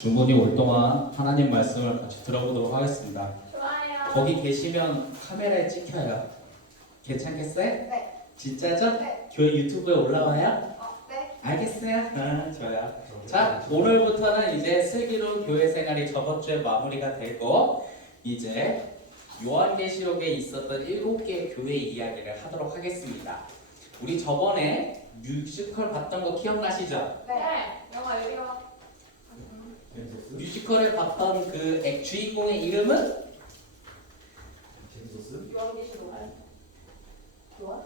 중분이 올 동안 하나님 말씀을 같이 들어보도록 하겠습니다. 좋아요. 거기 계시면 카메라에 찍혀요. 괜찮겠어요? 네. 진짜죠? 네. 교회 유튜브에 올라와요? 네. 알겠어요? 좋아요. 자, 오늘부터는 이제 슬기로운 교회 생활이 저번 주에 마무리가 되고 이제 요한계시록에 있었던 7개의 교회 이야기를 하도록 하겠습니다. 우리 저번에 뮤지컬 봤던 거 기억나시죠? 네. 영화 여기로. 뮤지컬을 봤던 그 주인공의 이름은? 요한계시록. 요한?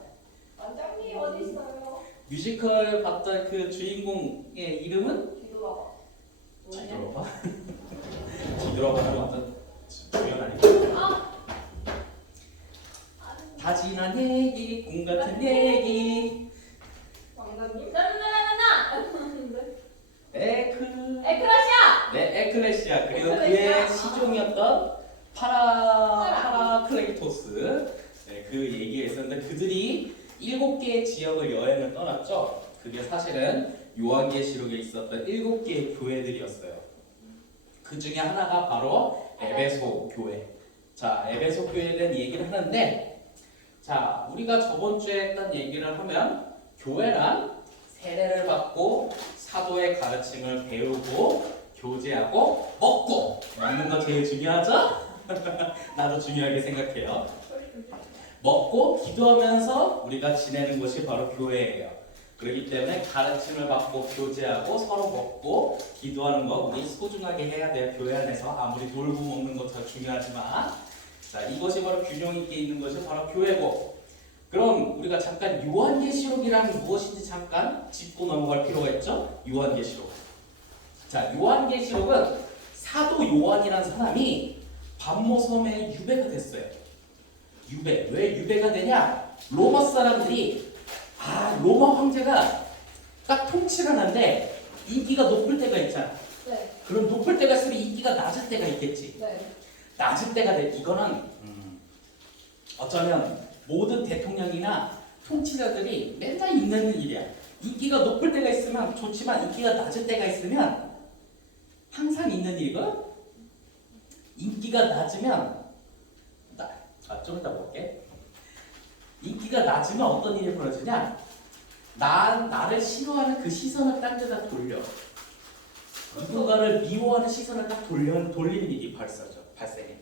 원장님 어디 있어요? 뮤지컬 봤던 그 주인공의 이름은? 뒤돌아봐. 뒤돌아봐? 뒤돌아봐는 완전 주연 아니야? 다 지난 얘기, 꿈 같은 얘기. 왕자님? 나나나나나. 에크라시아. 네, 에클레시아. 그리고 에클레시아. 그의 시종이었던 파라클레이토스. 네, 그 얘기가 있었는데 그들이 7개의 지역을 여행을 떠났죠. 그게 사실은 요한계시록에 있었던 7개의 교회들이었어요. 그 중에 하나가 바로 에베소 교회. 자, 에베소 교회에 대한 얘기를 하는데, 자, 우리가 저번 주에 했던 얘기를 하면 교회란 세례를 받고 사도의 가르침을 배우고 교제하고 먹는 거 제일 중요하죠? 나도 중요하게 생각해요. 먹고 기도하면서 우리가 지내는 곳이 바로 교회예요. 그렇기 때문에 가르침을 받고 교제하고 서로 먹고 기도하는 거 우리 소중하게 해야 돼요. 교회 안에서 아무리 놀고 먹는 것도 중요하지만, 자, 이것이 바로 균형 있게 있는 것이 바로 교회고. 그럼 우리가 잠깐 요한계시록이란 무엇인지 잠깐 짚고 넘어갈 필요가 있죠? 요한계시록. 자, 요한계시록은 사도 요한이라는 사람이 반모섬에 유배가 됐어요. 왜 유배가 되냐? 로마 사람들이 로마 황제가 딱 통치를 하는데 인기가 높을 때가 있잖아. 네. 그럼 높을 때가 있으면 인기가 낮을 때가 있겠지. 네. 낮을 때가 돼. 이거는 어쩌면 모든 대통령이나 통치자들이 맨날 있는 일이야. 인기가 높을 때가 있으면 좋지만 인기가 낮을 때가 있으면 항상 있는 일이거든. 인기가 낮으면 좀 이따 볼게. 인기가 낮으면 어떤 일이 벌어지냐? 나를 싫어하는 그 시선을 딴 데다 돌려. 누군가를 미워하는 시선을 딱 돌리는 일이 발생해.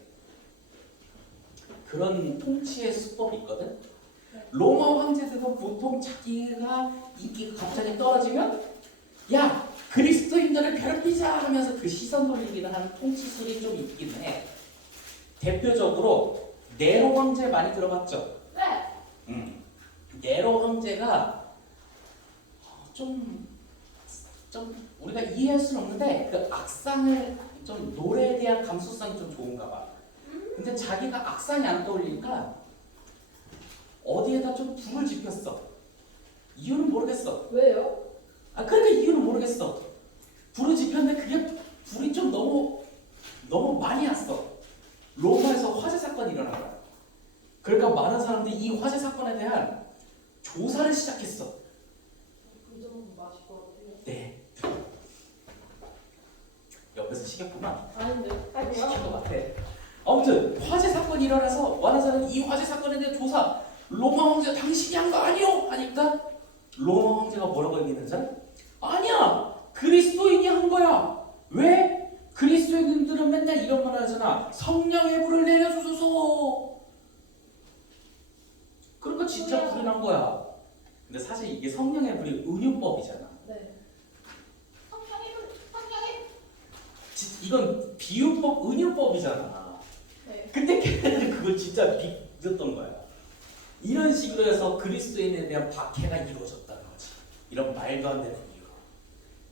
그런 통치의 수법이 있거든. 로마 황제들도 보통 자기가 인기가 갑자기 떨어지면 야, 그리스도인들을 괴롭히자 하면서 그 시선 돌리기를 하는 통치술이 좀 있긴 해. 대표적으로 네로 황제 많이 들어봤죠? 네. 네로 황제가 좀 우리가 이해할 수는 없는데 그 악상을 좀 노래에 대한 감수성이 좀 좋은가 봐. 근데 자기가 악상이 안 떠올리니까 어디에다 좀 불을 지폈어. 이유는 모르겠어. 왜요? 그러니까 이유는 모르겠어. 불을 지폈는데 그게 불이 좀 너무 많이 났어. 로마에서 화재 사건이 일어난 거야. 그러니까 많은 사람들이 이 화재 사건에 대한 조사를 시작했어. 그 정도 마실 것 같아요. 네. 옆에서 시켰구나. 아닌데. 시킨 것 같아. 아무튼 화재 사건이 일어나서 많은 사람이 이 화재 사건에 대한 조사, 로마 황제 당신이 한 거 아니요? 하니까 로마 황제가 뭐라고 얘기했는지 알아? 아니야, 그리스도인이 한 거야. 왜? 그리스도인들은 맨날 이런 말 하잖아. 성령의 불을 내려주소서. 그러니까 진짜 불이 난 거야. 근데 사실 이게 성령의 불이 은유법이잖아. 네. 이건 비유법, 은유법이잖아. 네. 근데 걔네들은 그걸 진짜 믿었던 거야. 이런 식으로 해서 그리스도인에 대한 박해가 이루어졌다는 거지. 이런 말도 안 되는 이유로.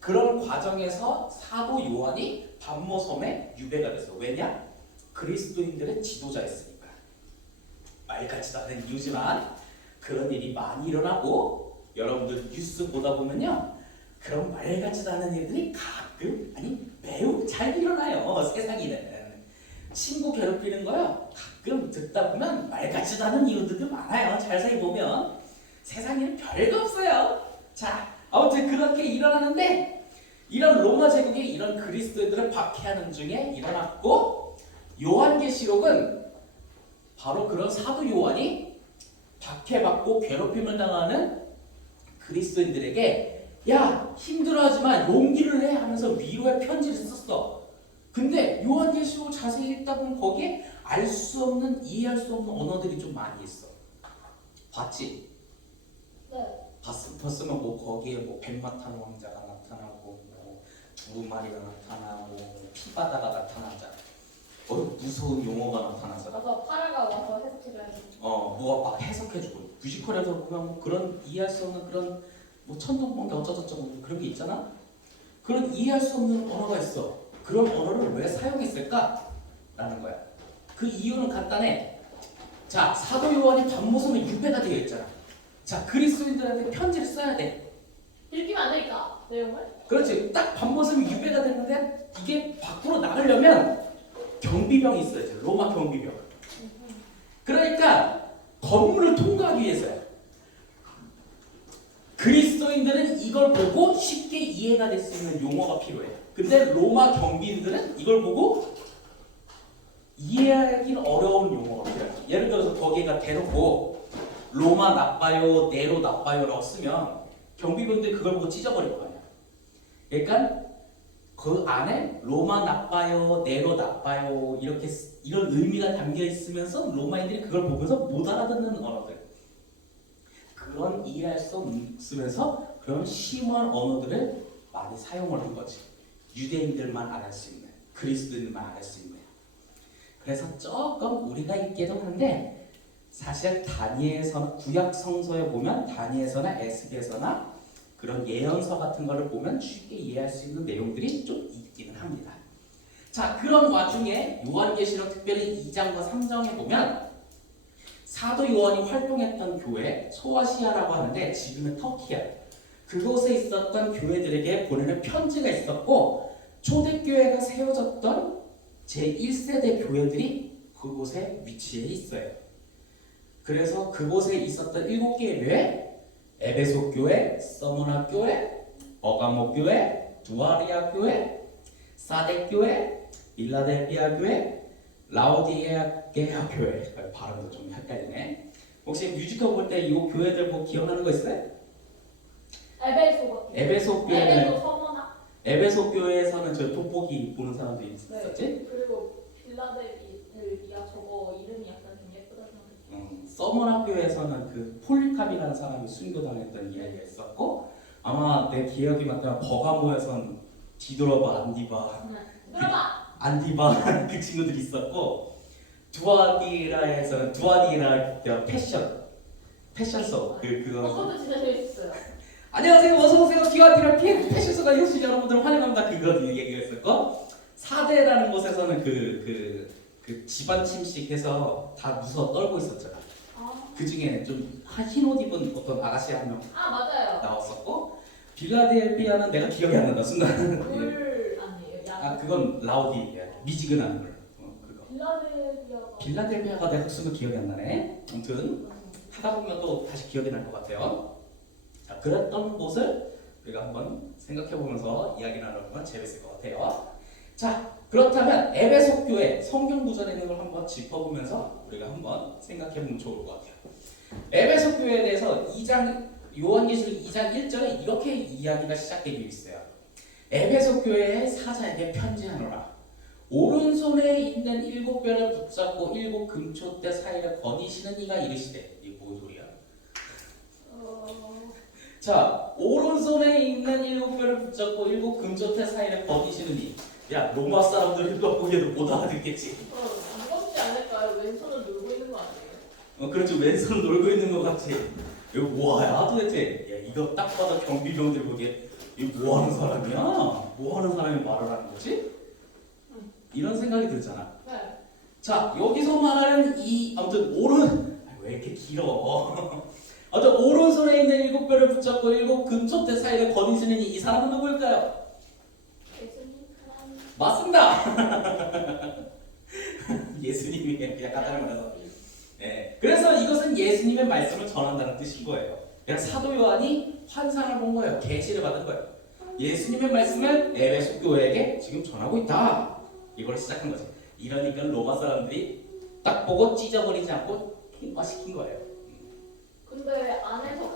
그런 과정에서 사도 요한이 반모섬에 유배가 됐어. 왜냐? 그리스도인들의 지도자였으니까. 말 같지도 않은 이유지만 그런 일이 많이 일어나고, 여러분들 뉴스 보다 보면요, 그런 말 같지도 않은 일들이 가끔, 아니 매우 잘 일어나요. 세상에는 친구 괴롭히는 거요, 가끔 듣다 보면 말 같지도 않은 이유들도 많아요. 자세히 보면 세상에는 별거 없어요. 자, 아무튼 그렇게 일어나는데 이런 로마 제국이 이런 그리스도인들을 박해하는 중에 일어났고 요한계시록은 바로 그런 사도 요한이 박해받고 괴롭힘을 당하는 그리스도인들에게 야 힘들어하지만 용기를 내 하면서 위로의 편지를 썼어. 근데 요한계시록 자세히 읽다 보면 거기에 알 수 없는 이해할 수 없는 언어들이 좀 많이 있어. 봤지? 네. 봤으면 뭐 거기에 뭐 백마탄 왕자가 나타나고 뭐 두루마리가 나타나고 피바다가 나타나잖아. 무서운 용어가 나타나잖아. 가서 파라가 와서 해석해줘야지. 뭐가 막 해석해주고 뮤지컬에서 보면 뭐 그런 이해할 수 없는 그런 뭐 천둥번개 어쩌저쩌고 그런 게 있잖아. 그런 이해할 수 없는 언어가 있어. 그런 언어를 왜 사용했을까? 라는 거야. 그 이유는 간단해. 자, 사도 요한이 밤모섬에 유배가 되어 있잖아. 자, 그리스도인들한테 편지를 써야 돼. 읽히면 안 되니까 내용을. 그렇지. 딱 밤모섬에 유배가 됐는데 이게 밖으로 나가려면 경비병이 있어야지. 로마 경비병. 그러니까 건물을 통과하기 위해서야. 그리스도인들은 이걸 보고 쉽게 이해가 될 수 있는 용어가 필요해. 근데 로마 경비인들은 이걸 보고 이해하기 어려운 용어가 필요해. 예를 들어서 거기가 대놓고 로마 나빠요, 네로 나빠요라고 쓰면 경비병들이 그걸 보고 찢어버릴 거 아니야. 그러니까 그 안에 로마 나빠요, 네로 나빠요 이렇게 이런 의미가 담겨 있으면서 로마인들이 그걸 보면서 못 알아듣는 언어들. 그런 이해할 수 없으면서 그런 심오한 언어들을 많이 사용을 한 거지. 유대인들만 알을 수 있는, 그리스도인들만 알을 수 있는. 그래서 조금 우리가 읽기도 한데 사실 다니엘서나 구약 성서에 보면 다니엘서나 에스겔서나 그런 예언서 같은 거를 보면 쉽게 이해할 수 있는 내용들이 좀 있기는 합니다. 자, 그런 와중에 요한계시록 특별히 2장과 3장에 보면 사도 요한이 활동했던 교회 소아시아라고 하는데 지금은 터키야. 그곳에 있었던 교회들에게 보내는 편지가 있었고 초대교회가 세워졌던 제1세대 교회들이 그곳에 위치해 있어요. 그래서 그곳에 있었던 7개의 교회, 에베소 교회, 서머나 교회, 버가모 교회, 두아리아 교회, 사덱 교회, 빌라델비아 교회, 라오디게아 교회. 발음도 좀 헷갈리네. 혹시 뮤지컬 볼 때 이 교회들 뭐 기억나는 거 있어요? 에베소 같은. 에베소 교회는 에베소 서머나. 에베소 교회에서는 저 돋보기 보는 사람들이 있었지? 네. 그리고 빌라델비아 저거 이름이 약간 좀 예쁘다 생각해. 서머나 교회에서는 그 폴리캅이라는 사람이 순교당했던 이야기가 있었고 아마 내 기억이 맞다면 버가모에선 디도라바 들어봐. 안디바 그 친구들이 있었고 두아디라에서는 두아디라 패션쇼 그거 그것도 진짜 재밌었어요. 안녕하세요 어서 오세요 두아디라 패션쇼가 이것이 여러분들 환영합니다 그거 얘기가 있었고 사대라는 곳에서는 그 집안 침식해서 다 무서워 떨고 있었잖아. 그 중에 좀 흰 옷 입은 어떤 아가씨 한 명 맞아요. 나왔었고 빌라델비아는 내가 기억이 안 난다 순간. 물 아니에요. 야. 그건 라우디야 미지근한 물. 그거. 빌라델비아가. 빌라델비아가 내가 순간 기억이 안 나네. 아무튼 하다 보면 또 다시 기억이 날 것 같아요. 자, 그랬던 곳을 우리가 한번 생각해 보면서 이야기 나누면 재밌을 것 같아요. 자, 그렇다면 에베소 교회 성경 구절에 있는 걸 한번 짚어보면서 우리가 한번 생각해 보면 좋을 것 같아요. 에베소 교회에 대해서 2장 요한계시록 2장 1절에 이렇게 이야기가 시작되고 있어요. 에베소 교회의 사자에게 편지하노라. 오른손에 있는 7뼈를 붙잡고 7 금초대 사이를 거니시는 이가 이르시되. 이게 뭔 소리야? 자, 오른손에 있는 7뼈를 붙잡고 7 금초대 사이를 거니시는 이. 야, 로마 사람들 이거 보기에도 못 알아듣겠지. 무겁지 않을까요? 왼손을 놀고 있는 거 아니에요? 그렇죠. 왼손 놀고 있는 것 같지. 이거 뭐야 도대체? 야, 이거 딱 봐도 경비병들 보기에 이거 뭐 하는 사람이야? 뭐 하는 사람이 말을 하는 거지? 이런 생각이 들잖아. 네. 자, 여기서 말하는 이 아무튼 왜 이렇게 길어? 아무튼 오른손에 있는 7뼈를 붙잡고 7 금초대 사이를 거니시는 이 사람은 누구일까요? 예수님 하나님. 맞습니다. 예수님이 약간 다른 말해서. 네. 그래서 이것은 예수님의 말씀을 전한다는 뜻인 거예요. 그냥 사도 요한이 환상을 본 거예요. 계시를 받은 거예요. 예수님의 말씀을 에베소 교회에게 지금 전하고 있다. 이걸 시작한 거지. 이러니까 로마 사람들이 딱 보고 찢어버리지 않고 통과시킨 거예요. 근데 안에서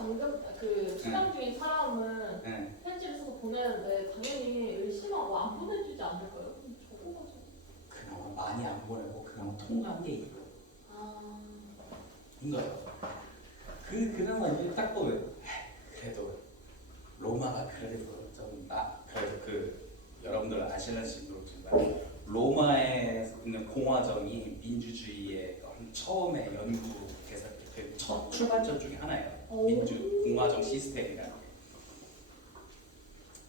그 수강주인 사람은 네. 편지를 써서 보내는데 당연히 의심하고 안 보내주지 않을까요? 적어가지고. 그나마 많이 안 보내고 그나마 통과한 게 이거. 인 거예요. 그나마 이제 딱 보면 그래도 로마가 그래도 그래도 여러분들 아시는지 모르지만 로마에 있는 공화정이 민주주의의 처음에 연구돼서 첫 출발점 중에 하나예요. 민주 공화정 시스템이라는 게.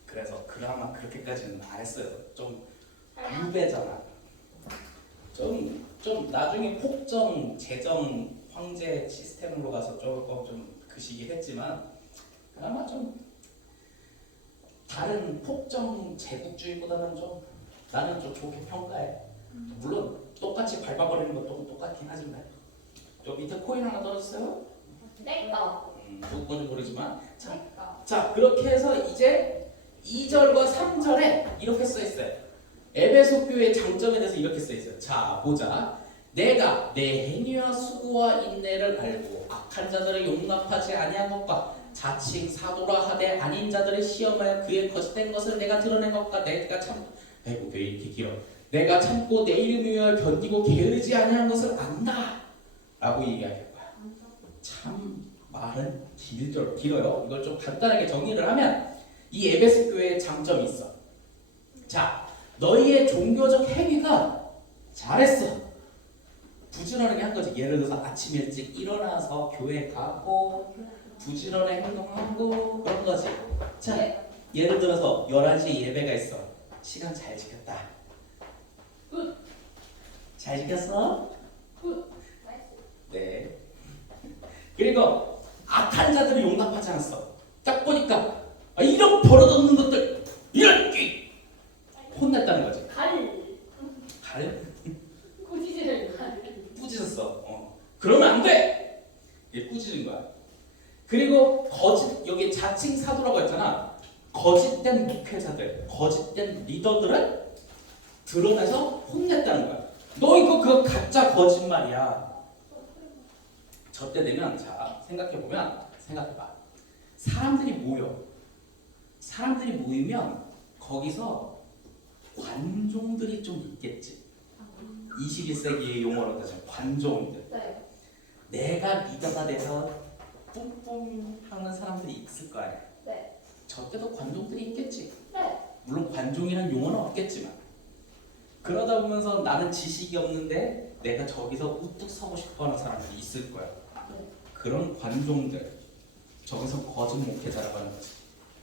그래서 그나마 그렇게까지는 안 했어요. 좀 유배잖아. 좀 나중에 폭정, 재정, 황제 시스템으로 가서 조금 좀 그 시기 했지만 그나마 좀 다른 폭정 제국주의보다는 좀 나는 좀 좋게 평가해. 물론 똑같이 밟아버리는 것도 똑같긴 하지만 저 밑에 코인 하나 떨어졌어요? 내꺼. 누군지 모르지만 내꺼. 자 그렇게 해서 이제 2절과 3절에 이렇게 써 있어요. 에베소 교회의 장점에 대해서 이렇게 써 있어요. 자 보자. 내가 내 행위와 수고와 인내를 알고 악한 자들을 용납하지 아니한 것과 자칭 사도라 하되 아닌 자들을 시험하여 그의 거짓된 것을 내가 드러낸 것과 내가 참 아이고 왜 이렇게 길어. 내가 참고 내 이름 위하여 견디고 게으르지 아니한 것을 안다 라고 얘기하는 거야. 참 말은 길어요. 이걸 좀 간단하게 정리를 하면 이 에베소 교회의 장점이 있어. 자 너희의 종교적 행위가 잘했어. 부지런하게 한 거지. 예를 들어서 아침 일찍 일어나서 교회 가고 부지런히 행동하고 그런 거지. 자 예를 들어서 11시에 예배가 있어. 시간 잘 지켰다. 굿. 잘 지켰어? 굿. 나이스. 네. 그리고 악한 자들을 용납하지 않았어. 딱 보니까 이런 버릇없는 것들 이렇게 혼냈다는 거지. 갈? 꾸짖을 갈. 꾸짖었어. 그러면 안 돼. 이게 꾸짖은 거야. 그리고 여기 자칭 사도라고 했잖아. 거짓된 목회자들, 거짓된 리더들을 드러내서 혼냈다는 거야. 너 이거 그거 가짜 거짓말이야. 저때 되면 자 생각해봐. 사람들이 모이면 거기서 관종들이 좀 있겠지. 21세기의 용어로 따지면 관종들. 네. 내가 리더가 돼서 뿜뿜 하는 사람들이 있을 거 아니야. 네. 저 때도 관종들이 있겠지. 네. 물론 관종이란 용어는 없겠지만 그러다 보면서 나는 지식이 없는데 내가 저기서 우뚝 서고 싶어하는 사람들이 있을 거야. 네. 그런 관종들 저기서 거짓 목회자라고 하는 거지.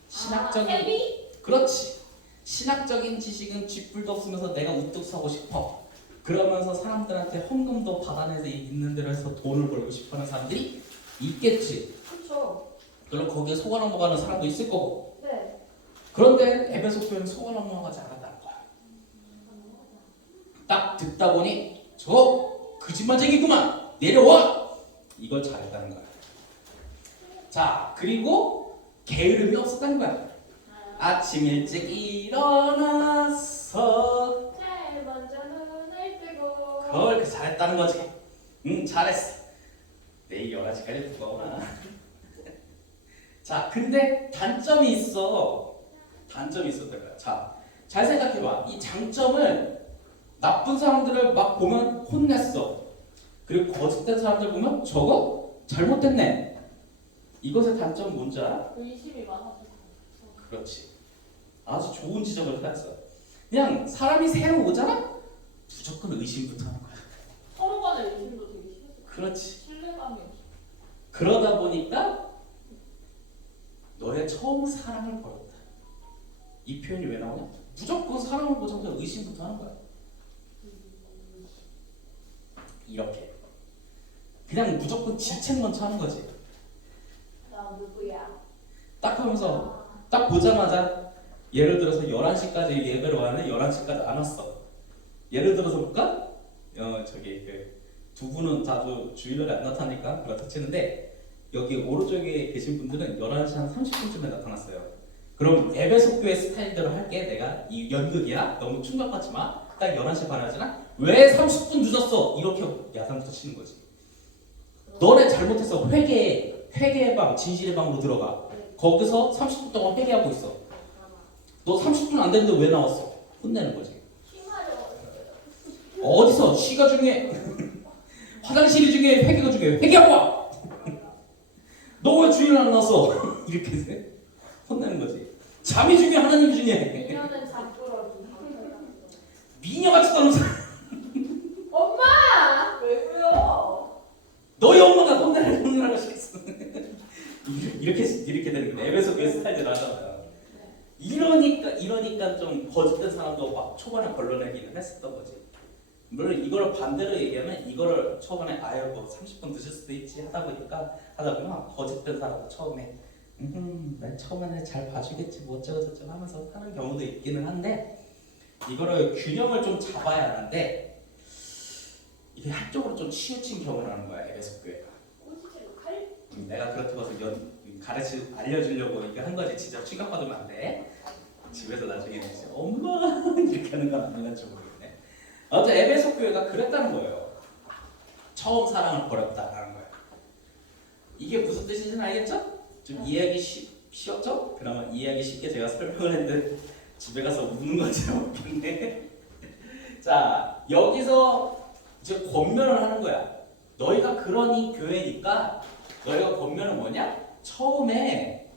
세비? 그렇지. 신학적인 지식은 쥐뿔도 없으면서 내가 우뚝 서고 싶어. 그러면서 사람들한테 헌금도 받아내서 있는 대로 해서 돈을 벌고 싶어하는 사람들이 있겠지. 그렇죠. 물론 거기에 속아 넘어가는 사람도 있을 거고. 네. 그런데 에베소 교회는 속아 넘어가지 않았다는 거야. 딱 듣다 보니 저 거짓말쟁이구만 내려와. 이걸 잘했다는 거야. 자 그리고 게으름이 없었다는 거야. 아침 일찍 일어나서 제일 먼저 눈을 뜨고. 그걸 잘했다는 거지. 응 잘했어. 내일 11시까지 부과구나. 자 근데 단점이 있었던 거야. 자 잘 생각해봐. 이 장점을 나쁜 사람들을 막 보면 혼냈어. 그리고 거짓된 사람들 보면 저거 잘못됐네. 이것의 단점은 뭔지 알아? 의심이 많아서. 그렇지. 아주 좋은 지적을 해놨어. 그냥 사람이 새로 오잖아? 무조건 의심부터 하는 거야. 서로 간의 의심도 되게 심해서. 그렇지. 신뢰감이 없어. 그러다 보니까 너의 처음 사랑을 버렸다. 이 표현이 왜 나오냐? 무조건 사랑을 보자마자 의심부터 하는 거야. 이렇게. 그냥 무조건 질책 먼저 하는 거지. 나 누구야? 딱 하면서 딱 보자마자 예를 들어서 11시까지 예배를 왔는데 11시까지 안 왔어. 예를 들어서 볼까? 저기 두 분은 자주 주일날에 안 나타나니까 그렇다 치는데 여기 오른쪽에 계신 분들은 11시 한 30분쯤에 나타났어요. 그럼 에베소 교회 스타일대로 할게. 내가 이 연극이야. 너무 충격받지 마. 딱 11시 반 하잖아. 왜 30분 늦었어? 이렇게 야단부터 치는 거지. 너네 잘못해서 회개의 방, 진실의 방으로 들어가. 거기서 30분 동안 회개하고 있어. 너 30분 안 됐는데 왜 나왔어? 혼내는 거지. 어디서 쉬가 중요해? 화장실이 중요해? 회개가 중요해? 회개하고 와! 너 왜 주일 안 나왔어? 이렇게 돼? 혼내는 거지. 잠이 중요해? 하나님이 중요해? 미녀는 잠꾸러기. 미녀같지도 않은 사람. 엄마! 왜 그래요? 너희 엄마가 혼내라고 시켰어. 이렇게 되는 거야. 에베소 교회 스타일대로 하잖아요. 이러니까 좀 거짓된 사람도 막 초반에 걸러내기는 했었던 거지. 물론 이걸 반대로 얘기하면 이거를 초반에 아유 뭐 30분 늦을 수도 있지 하다 보면 거짓된 사람도 처음에 난 처음에는 잘 봐주겠지 뭐 어쩌고저쩌고 하면서 하는 경우도 있기는 한데 이거를 균형을 좀 잡아야 하는데 이게 한쪽으로 좀 치우친 경우를 하는 거야 에베소 교회가. 꼬치채로 칼? 내가 그렇다고 해서 알려주려고 이렇게 한 거지. 진짜 취급받으면 안 돼. 집에서 나중에 엄마 이렇게 하는 건 안 할지 모르겠네. 아무튼 에베소 교회가 그랬다는 거예요. 처음 사랑을 버렸다라는 거예요. 이게 무슨 뜻인지는 알겠죠? 좀 이해하기 쉬웠죠? 그러면 이해하기 쉽게 제가 설명을 했는데 집에 가서 우는 거죠. 근데 자 여기서 이제 권면을 하는 거야. 너희가 그러니 교회니까 너희가 권면은 뭐냐? 처음에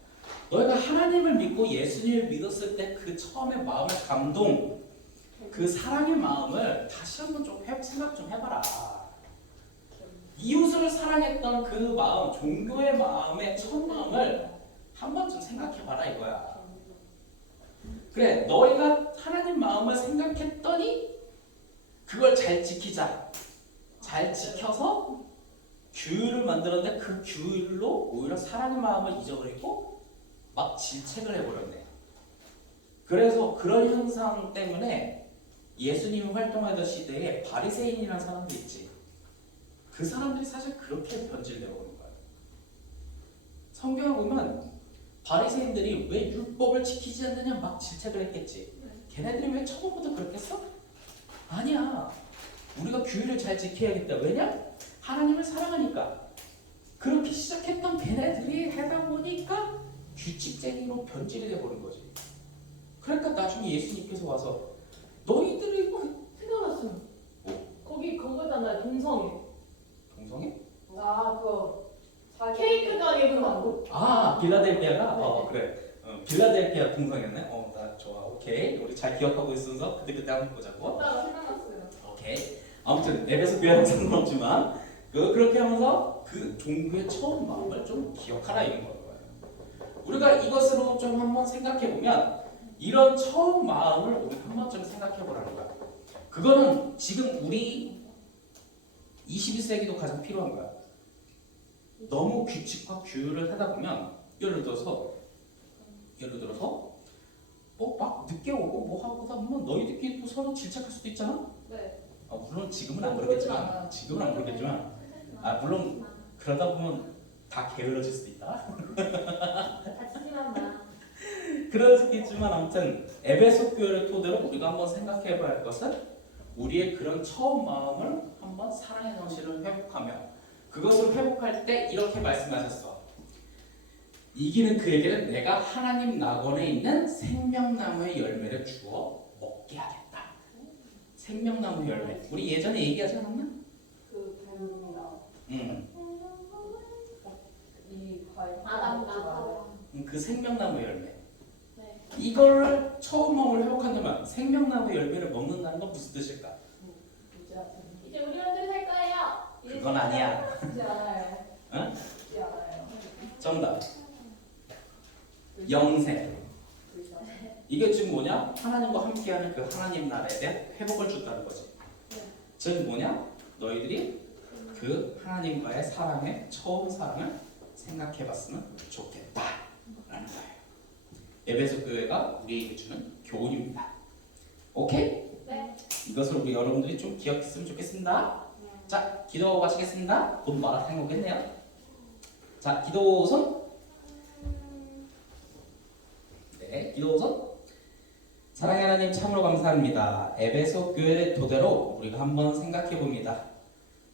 너희가 하나님을 믿고 예수님을 믿었을 때 그 처음에 마음의 감동, 그 사랑의 마음을 다시 한번 좀 생각 좀 해봐라. 이웃을 사랑했던 그 마음, 종교의 마음의 첫 마음을 한 번쯤 생각해봐라 이거야. 그래, 너희가 하나님 마음을 생각했더니 그걸 잘 지키자. 잘 지켜서 규율을 만들었는데 그 규율로 오히려 사랑의 마음을 잊어버리고 막 질책을 해버렸네. 그래서 그런 현상 때문에 예수님이 활동하던 시대에 바리새인이라는 사람도 있지. 그 사람들이 사실 그렇게 변질되어 오는 거야. 성경에 보면 바리새인들이 왜 율법을 지키지 않느냐 막 질책을 했겠지. 걔네들이 왜 처음부터 그랬겠어? 아니야. 우리가 규율을 잘 지켜야겠다. 왜냐? 하나님을 사랑하니까. 그렇게 시작했던 걔네들이 하다 보니까 규칙쟁이로 변질이 돼버린 거지. 그러니까 나중에 예수님께서 와서 너희들이 생각났어요. 거기 그거잖아요. 동성애. 동성애? 케이크 가게 그거. 아 빌라델피아가? 그래. 빌라델피아 동성애네. 나 좋아. 오케이. 우리 잘 기억하고 있어서 그때 한번 보자고. 생각났어요. 오케이. 아무튼 에베소 교회랑 상관없지만 그렇게 하면서 그 종교의 처음 마음을 좀 기억하라 이런 거예요. 우리가 이것으로 좀 한번 생각해 보면 이런 처음 마음을 우리 한 번쯤 생각해 보라는 거야. 그거는 지금 우리 21세기도 가장 필요한 거야. 너무 규칙과 규율을 하다 보면 예를 들어서 뭐 막 늦게 오고 뭐 하고다 보면 너희들끼리 또 서로 질책할 수도 있잖아. 네. 물론 지금은 안 그러겠지만 물론 그러다 보면 다 게을러질 수도 있다. 다치지만 마. 그럴 수 있지만 아무튼 에베소 교회를 토대로 우리가 한번 생각해봐야 할 것은 우리의 그런 처음 마음을 한번 사랑의 정신을 회복하며 그것을 회복할 때 이렇게 말씀하셨어. 이기는 그에게는 내가 하나님 낙원에 있는 생명나무의 열매를 주어 먹게 하겠다. 생명나무 열매. 우리 예전에 얘기하지 않았나? 그 뱀이랑 이 과일 아담과 그 생명나무 열매. 네. 이걸 처음 마음을 회복한다면 생명나무 열매를 먹는다는 건 무슨 뜻일까? 이제 우리 맘대로 살 거예요. 그건 아니야. 쉽지 않아요. 응? 쉽지 않아요. 정답. 영생. 이게 지금 뭐냐? 하나님과 함께하는 그 하나님 나라에 대한 회복을 준다는 거지. 즉 뭐냐? 너희들이 그 하나님과의 사랑의 처음 사랑을 생각해봤으면 좋겠다라는 거예요. 에베소 교회가 우리에게 주는 교훈입니다. 오케이? 네. 이것을 우리 여러분들이 좀 기억했으면 좋겠습니다. 자, 기도 마치겠습니다. 곧 마라탕 오겠네요. 자, 기도 손. 네. 네, 기도서. 사랑의 하나님 참으로 감사합니다. 에베소 교회를 토대로 우리가 한번 생각해 봅니다.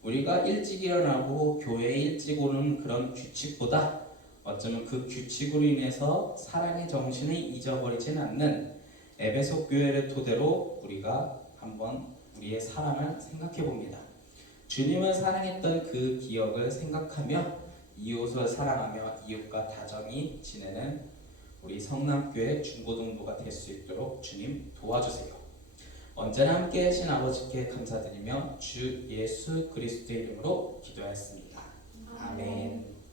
우리가 일찍 일어나고 교회에 일찍 오는 그런 규칙보다 어쩌면 그 규칙으로 인해서 사랑의 정신을 잊어버리진 않는 에베소 교회를 토대로 우리가 한번 우리의 사랑을 생각해 봅니다. 주님을 사랑했던 그 기억을 생각하며 이웃을 사랑하며 이웃과 다정히 지내는 우리 성남교회 중고등부가 될 수 있도록 주님 도와주세요. 언제나 함께 하신 아버지께 감사드리며 주 예수 그리스도의 이름으로 기도하였습니다. 아멘.